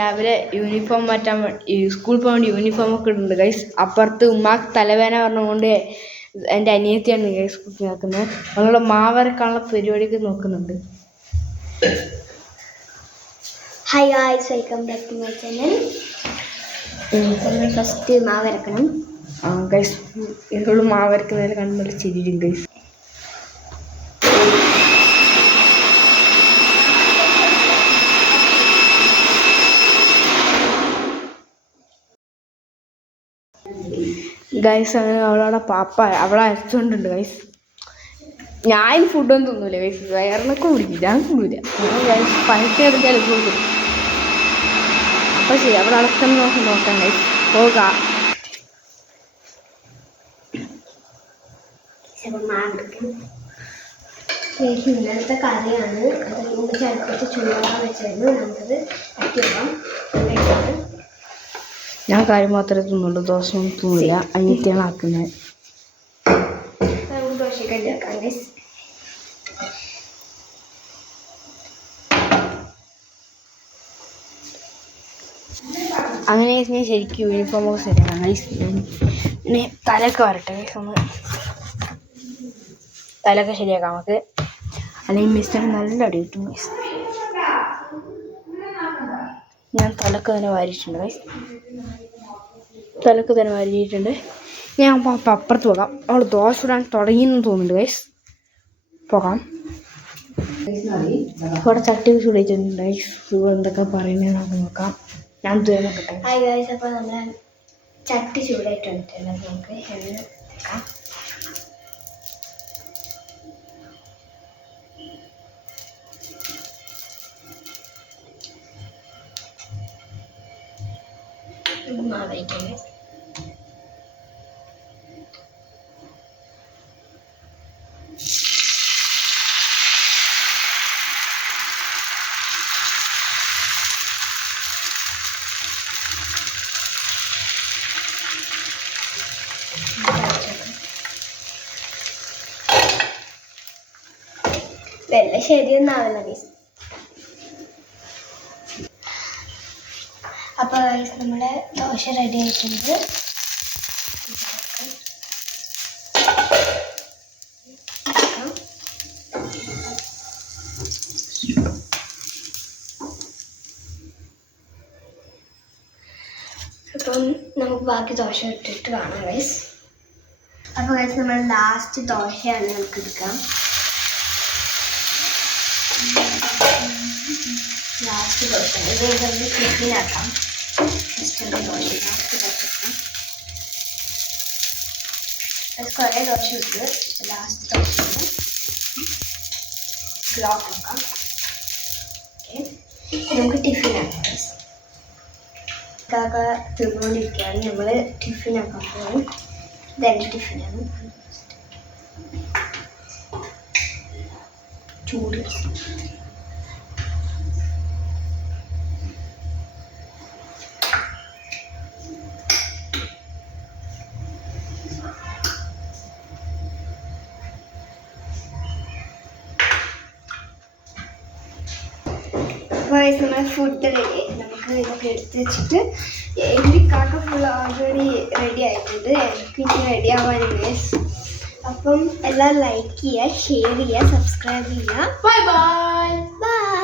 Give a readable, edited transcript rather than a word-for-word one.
രാവിലെ യൂണിഫോം മാറ്റാൻ സ്കൂളിൽ പോകാൻ വേണ്ടി യൂണിഫോം ഒക്കെ ഇടുന്നുണ്ട് ഗൈസ്. അപ്പുറത്ത് ഉമ്മാക്ക് തലവേദന പറഞ്ഞുകൊണ്ട് എൻ്റെ അനിയത്തിയാണ് ഗൈസ് കുക്കി ആക്കുന്നത്. ഞങ്ങൾ മാവരക്കാനുള്ള പരിപാടിയൊക്കെ നോക്കുന്നുണ്ട്. Hi guys, welcome back to my channel. നമ്മൾ ഫസ്റ്റ് മാവരക്കണം. ഗൈസ് ഇവള് മാവരക്കുന്നതിൽ കണ്ടുള്ള ചിരിയും ഗൈസ്. ഗൈസ് അങ്ങനെ അവളവിടെ അവളെ അയച്ചുകൊണ്ടുണ്ട് ഗൈസ്. ഞാൻ ഫുഡൊന്നും തിന്നൂല ഗൈസ്, വയറിനൊക്കെ കുടിക്കും, ഞാൻ തിന്നൂല ഗൈസ്. പണിക്ക് എടുക്കാൻ കൊടുക്കും. അപ്പോൾ ശരി, അവിടെ അടക്കം നോക്കാം ഗൈസ്, പോകാം. ഇന്നലത്തെ കറിയാണ്, അത് ചിലപ്പോൾ ചൂടാൻ വെച്ചായിരുന്നു. നമുക്കത് അറ്റിയിടാം. ഞാൻ കാര്യം മാത്രമേ തിന്നുള്ളൂ, ദോശ ഒന്നും തിന്നില്ല. അനിയത്തിയാണ് ആക്കുന്നത്. നമുക്ക് ദോശയൊക്കെ ഉണ്ടാക്കാം ഗൈസ്. അങ്ങനെ ഞാൻ ശരിക്കും യൂണിഫോമൊക്കെ ശരിയാക്കാം ഗൈസ്. പിന്നെ തലയൊക്കെ വരട്ടെ ഗൈസ്, ഒന്ന് തലയൊക്കെ ശരിയാക്കാം നമുക്ക്, അല്ലെങ്കിൽ മിസ്റ്റർ നല്ല അടി കിട്ടും ഗൈസ്. ഞാൻ തലക്ക് തന്നെ വാരിയിട്ടുണ്ട് ഗൈസ്, തലക്ക് തന്നെ വാരിയിട്ടുണ്ട്. ഞാൻ അപ്പുറത്ത് പോകാം. അവൾ ദോശ ഇടാൻ തുടങ്ങിയെന്ന് തോന്നുന്നുണ്ട് ഗൈസ്. പോകാം. ഇവിടെ ചട്ടി ചൂടിയിട്ടുണ്ട് ഗൈസ്. എന്തൊക്കെ പറയുന്നത് നമുക്ക് നോക്കാം. ഞാൻ ദൂരം നോക്കട്ടെ. ഹായ് ഗൈസ്, അപ്പോൾ നമ്മൾ ചട്ടി ചൂടായിട്ടുണ്ട്. നമുക്ക് എണ്ണ വെക്കാം. മാവയ്ക്കല്ലേ വെള്ള ശരിയൊന്നാവില്ല ഗൈസ്. അപ്പോൾ ഗൈസ് നമ്മുടെ ദോശ റെഡി ആയിട്ടുണ്ട്. അപ്പം നമുക്ക് ബാക്കി ദോശ ഇട്ടിട്ട് കാണാം ഗൈസ്. അപ്പോൾ ഗൈസ് നമ്മൾ ലാസ്റ്റ് ദോശയാണ് നമുക്ക് എടുക്കാം. ലാസ്റ്റ് ദോശ ഇത് നമുക്ക് ക്ലീനാക്കാം. ഫസ്റ്റ് ദോശ ലാസ്റ്റ് ദോശ ഇട്ടാം. കുറേ ദോശ ഇട്ട് ലാസ്റ്റ് ദോശ ബ്ലോക്ക് ആക്കാം. ഓക്കെ, നമുക്ക് ടിഫിനാക്കാം. കാക്ക തിന്നുകൊണ്ടിരിക്കുകയാണ്, നമ്മൾ ടിഫിനാക്കാൻ പോകും. ഇതെൻ്റെ ടിഫിനാണ്. ചൂട് നമ്മുടെ ഫുഡ് റെഡി. നമുക്ക് ഇതൊക്കെ എടുത്ത് വെച്ചിട്ട് എൻ്റെ കാക്ക ഫുൾ ഓൾറെഡി റെഡി ആയിട്ടുണ്ട്. എനിക്ക് ഇനി റെഡി ആവാനുണ്ട്. അപ്പം എല്ലാവരും ലൈക്ക് ചെയ്യുക, ഷെയർ ചെയ്യുക, സബ്സ്ക്രൈബ് ചെയ്യുക. Bye bye. ബൈ.